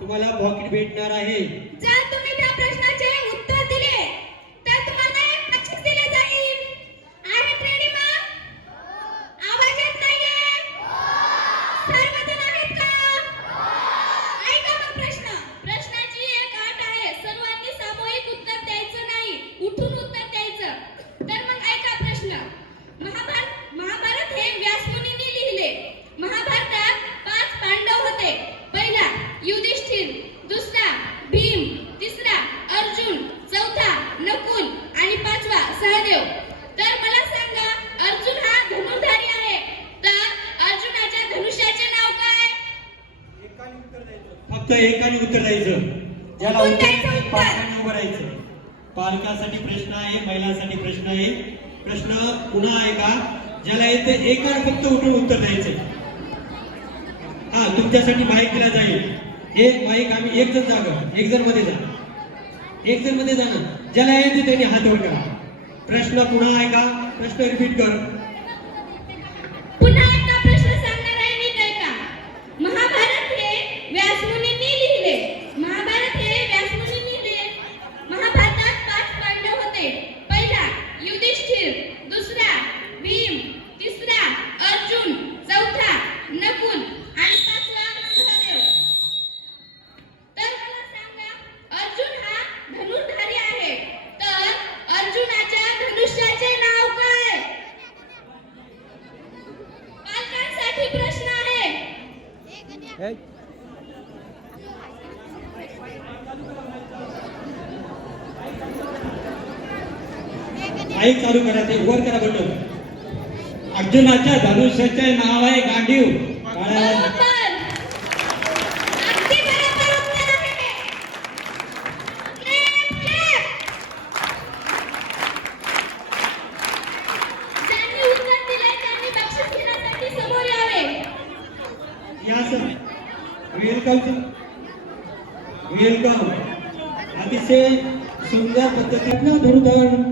तुम्हाला पॉकेट भेटणार आहे। जर तुम्ही त्या प्रश्नाचे उत्तर दिले तर तुम्हाला एक बक्षीस दिले जाईल। आहेत रेडी मग? आवाज येत नाहीये? सर्वजण आहेत का? ऐका मग प्रश्न। प्रश्नाची एक अट आहे, सर्वांनी सामूहिक उत्तर द्यायचं नाही, उठून उत्तर द्यायचं। तर मग ऐका प्रश्न। महाभारत हे व्यासमुनींनी लिहिले। महाभारतात 5 पांडव होते। पहिला युधिष्ठिर, दुसरा भीम, तिसरा अर्जुन, चौथा नकुल आणि पाचवा सहदेव। तर मला सांगा, अर्जुन हा धनुर्धारी आहे, तर अर्जुनाच्या धनुष्याचे नाव काय? फक्त एकाने उत्तर द्यायचं। ज्याला उत्तर येते पालकाने उभं राहायचं। पालकासाठी प्रश्न आहे, महिलांसाठी प्रश्न आहे। प्रश्न पुन्हा आहे का? ज्याला येते एकाने फक्त उठून उत्तर द्यायचं। हा, तुमच्यासाठी माईक दिला जाईल। हे माईक आम्ही एक जण जागा, एक जण मध्ये जा, एक जण मध्ये जाणार। ज्याला येते त्यांनी हात वर करा। प्रश्न पुन्हा आहे का? प्रश्न रिपीट कर। पुन्हा एकदा प्रश्न सांगणार आहे, नीट ऐका। महाभारत हे व्यासमुनींनी लिहिले। महाभारत हे व्यासमुनींनी लिहिले। महाभारतात 5 पांडव होते। पहिला युधिष्ठिर, दुसरा भीम, तिसरा अर्जुन, चौथा नकुल आणि पाचवा सहदेव। तर मला सांगा, अर्जुन हा धनुर्धारी आहे, तर अर्जुनाच्या धनुष्याचे नाव काय? पालकांसाठी प्रश्न आहे। माईक चालू करा, ते वर करा बटन। अर्जुनाच्या धनुष्याचे नाव आहे गांडीव। बरोबर, अगदी बरोबर उत्तर आहे। Clap, clap. ज्यांनी उत्तर दिले त्यांनी बक्षीस घेण्यासाठी समोर यावे। या सर, वेलकम सर, वेलकम। अतिशय सुंदर पद्धतीने धनुर्धारण